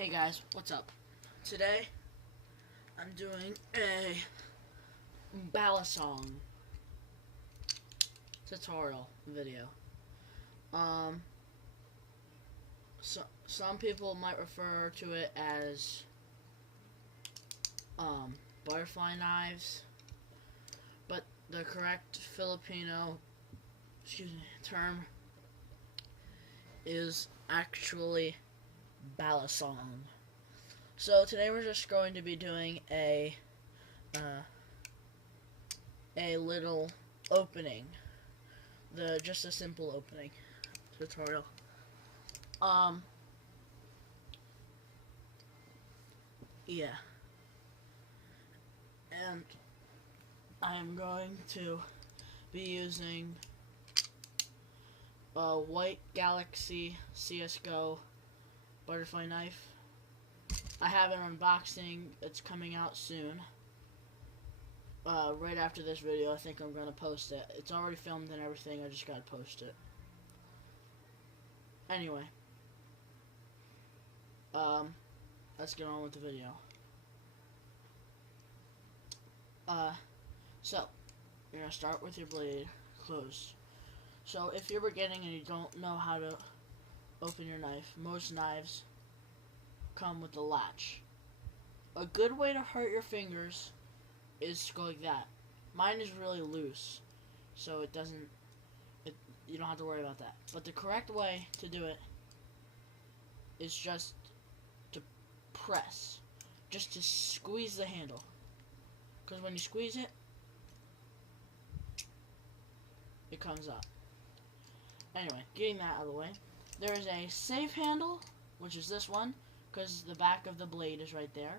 Hey guys, what's up? Today, I'm doing a Balisong tutorial video. Some people might refer to it as butterfly knives, but the correct Filipino term is actually Balisong. So today we're just going to be doing a little opening, just a simple opening tutorial. Yeah, and I am going to be using a White Galaxy CSGO butterfly knife. I have an unboxing. It's coming out soon. Right after this video, I think I'm gonna post it. It's already filmed and everything. I just gotta post it. Anyway, let's get on with the video. So you're gonna start with your blade closed. So if you're beginning and you don't know how to open your knife, most knives come with a latch. A good way to hurt your fingers is to go like that. Mine is really loose, so you don't have to worry about that. But the correct way to do it is just to press, just to squeeze the handle. Because when you squeeze it, it comes up. Anyway, getting that out of the way, there is a safe handle, which is this one, because the back of the blade is right there.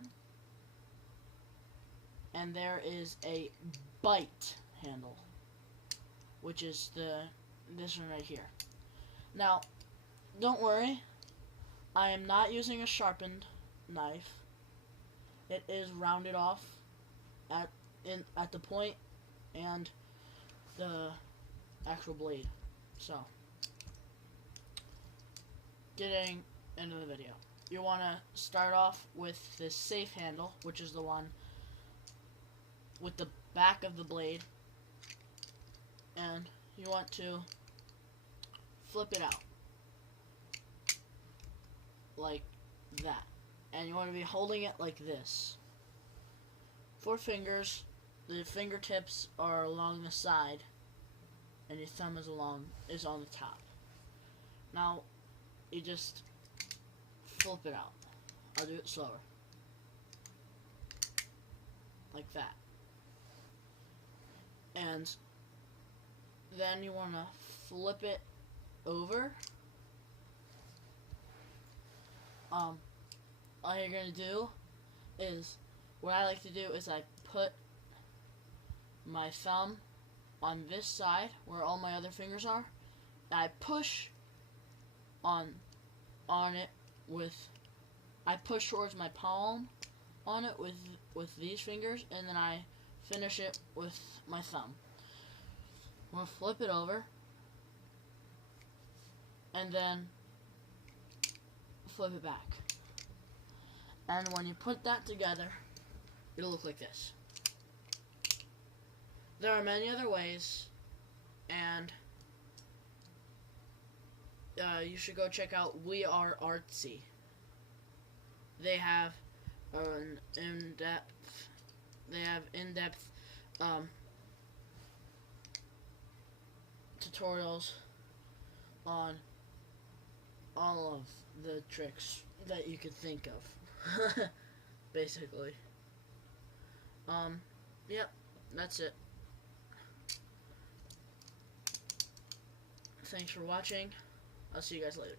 And there is a bite handle, which is this one right here. Now, don't worry, I am not using a sharpened knife. It is rounded off at the point and the actual blade. So, getting into the video. You want to start off with this safe handle, which is the one with the back of the blade, and you want to flip it out like that, and you want to be holding it like this. 4 fingers, the fingertips are along the side, and your thumb is on the top. Now you just flip it out. I'll do it slower. Like that. And then you want to flip it over. All you're going to do is, what I like to do is I put my thumb on this side where all my other fingers are, and I push on it I push towards my palm on it with these fingers, and then I finish it with my thumb. I'm going to flip it over, and then flip it back. And when you put that together, it'll look like this. There are many other ways, and you should go check out We Are Artsy. They have in-depth tutorials on all of the tricks that you could think of. Basically. Yep, that's it. Thanks for watching. I'll see you guys later.